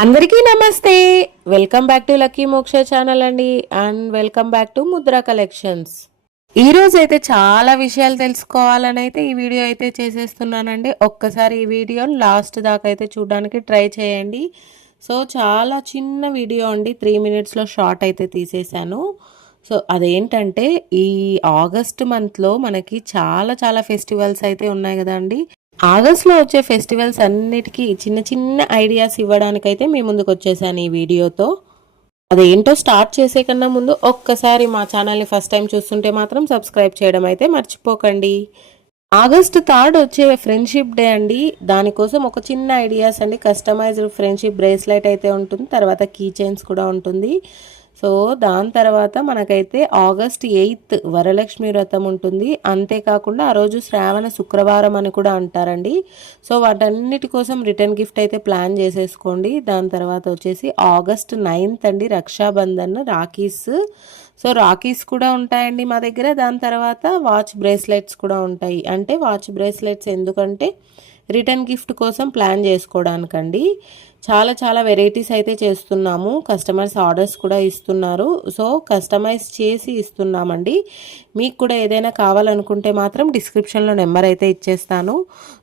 అందరికీ నమస్తే. Welcome back to lucky మోక్ష ఛానల్ అండి. And welcome back to Mudra collections. ఈ రోజు అయితే చాలా విషయాలు తెలుసుకోవాలని అయితే ఈ వీడియో అయితే చేసేస్తున్నానండి. ఒక్కసారి ఈ వీడియోని లాస్ట్ దాకా అయితే చూడడానికి ట్రై చేయండి. సో చాలా చిన్న వీడియో అండి, 3 minutesలో షార్ట్ అయితే తీసేశాను. సో అదేంటంటే ఈ ఆగస్ట్ మంత్లో మనకి చాలా చాలా ఫెస్టివల్స్ అయితే ఉన్నాయి కదండి. ఆగస్ట్లో వచ్చే ఫెస్టివల్స్ అన్నిటికీ చిన్న చిన్న ఐడియాస్ ఇవ్వడానికైతే మీ ముందుకు వచ్చేసాను ఈ వీడియోతో. అదేంటో స్టార్ట్ చేసే కన్నా ముందు ఒక్కసారి మా ఛానల్ని ఫస్ట్ టైం చూస్తుంటే మాత్రం సబ్స్క్రైబ్ చేయడం అయితే మర్చిపోకండి. ఆగస్ట్ 3 వచ్చే ఫ్రెండ్షిప్ డే అండి. దానికోసం ఒక చిన్న ఐడియాస్ అండి. కస్టమైజ్డ్ ఫ్రెండ్షిప్ బ్రేస్లెట్ అయితే ఉంటుంది, తర్వాత కీ చైన్స్ కూడా ఉంటుంది. సో దాని తర్వాత మనకైతే ఆగస్ట్ 8 వరలక్ష్మి వ్రతం ఉంటుంది. అంతేకాకుండా ఆ రోజు శ్రావణ శుక్రవారం అని కూడా అంటారండి. సో వాటన్నిటి కోసం రిటర్న్ గిఫ్ట్ అయితే ప్లాన్ చేసేసుకోండి. దాని తర్వాత వచ్చేసి ఆగస్ట్ 9 అండి, రక్షాబంధన్, రాఖీస్. సో రాఖీస్ కూడా ఉంటాయండి మా దగ్గర. దాని తర్వాత వాచ్ బ్రేస్లెట్స్ కూడా ఉంటాయి. అంటే వాచ్ బ్రేస్లెట్స్ ఎందుకంటే రిటర్న్ గిఫ్ట్ కోసం ప్లాన్ చేసుకోవడానికండి. చాలా చాలా వెరైటీస్ అయితే చేస్తున్నాము. కస్టమర్స్ ఆర్డర్స్ కూడా ఇస్తున్నారు. సో కస్టమైజ్ చేసి ఇస్తున్నామండి. మీకు కూడా ఏదైనా కావాలనుకుంటే మాత్రం డిస్క్రిప్షన్లో నెంబర్ అయితే ఇచ్చేస్తాను.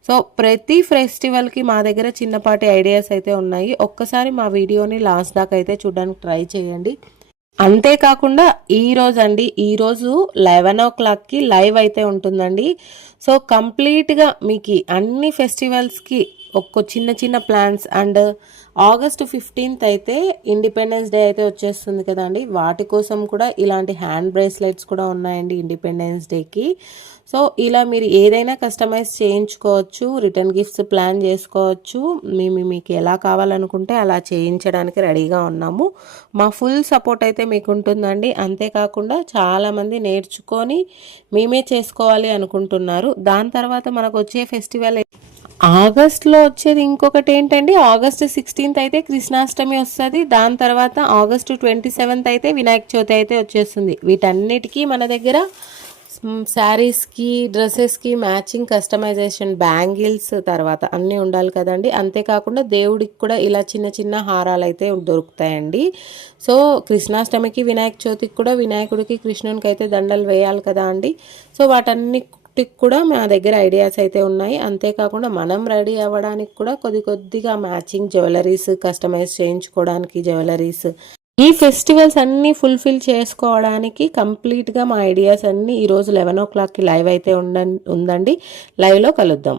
సో ప్రతి ఫెస్టివల్కి మా దగ్గర చిన్నపాటి ఐడియాస్ అయితే ఉన్నాయి. ఒక్కసారి మా వీడియోని లాస్ట్ దాకా అయితే చూడడానికి ట్రై చేయండి. అంతేకాకుండా ఈరోజు 11 o'clockకి లైవ్ అయితే ఉంటుందండి. సో కంప్లీట్గా మీకు అన్ని ఫెస్టివల్స్కి ఒక్క చిన్న చిన్న ప్లాన్స్. అండ్ ఆగస్ట్ 15th అయితే ఇండిపెండెన్స్ డే అయితే వచ్చేస్తుంది కదండి. వాటి కోసం కూడా ఇలాంటి హ్యాండ్ బ్రేస్లెట్స్ కూడా ఉన్నాయండి ఇండిపెండెన్స్ డేకి. సో ఇలా మీరు ఏదైనా కస్టమైజ్ చేయించుకోవచ్చు, రిటర్న్ గిఫ్ట్స్ ప్లాన్ చేసుకోవచ్చు. మీకు ఎలా కావాలనుకుంటే అలా చేయించడానికి రెడీగా ఉన్నాము. మా ఫుల్ సపోర్ట్ అయితే మీకు ఉంటుందండి. అంతేకాకుండా చాలామంది నేర్చుకొని మేమే చేసుకోవాలి అనుకుంటున్నారు. దాని తర్వాత మనకు వచ్చే ఫెస్టివల్ ఆగస్ట్లో వచ్చేది ఇంకొకటి ఏంటండి, ఆగస్ట్ 16th అయితే కృష్ణాష్టమి వస్తుంది. దాని తర్వాత ఆగస్టు 27th అయితే వినాయక చవితి అయితే వచ్చేస్తుంది. వీటన్నిటికీ మన దగ్గర శారీస్కి, డ్రెస్సెస్కి మ్యాచింగ్ కస్టమైజేషన్, బ్యాంగిల్స్ తర్వాత అన్నీ ఉండాలి కదండి. అంతేకాకుండా దేవుడికి కూడా ఇలా చిన్న చిన్న హారాలు అయితే దొరుకుతాయండి. సో కృష్ణాష్టమికి, వినాయక చవితికి కూడా వినాయకుడికి, కృష్ణునికి అయితే దండలు వేయాలి కదా అండి. సో వాటన్నిటికి కూడా మా దగ్గర ఐడియాస్ అయితే ఉన్నాయి. అంతేకాకుండా మనం రెడీ అవ్వడానికి కూడా కొద్దిగా మ్యాచింగ్ జ్యువెలరీస్, కస్టమైజ్ చేయించుకోవడానికి జ్యువెలరీస్, ఈ ఫెస్టివల్స్ అన్నీ ఫుల్ఫిల్ చేసుకోవడానికి కంప్లీట్గా మా ఐడియాస్ అన్నీ ఈరోజు 11 o'clockకి లైవ్ అయితే ఉందండి. లైవ్లో కలుద్దాం.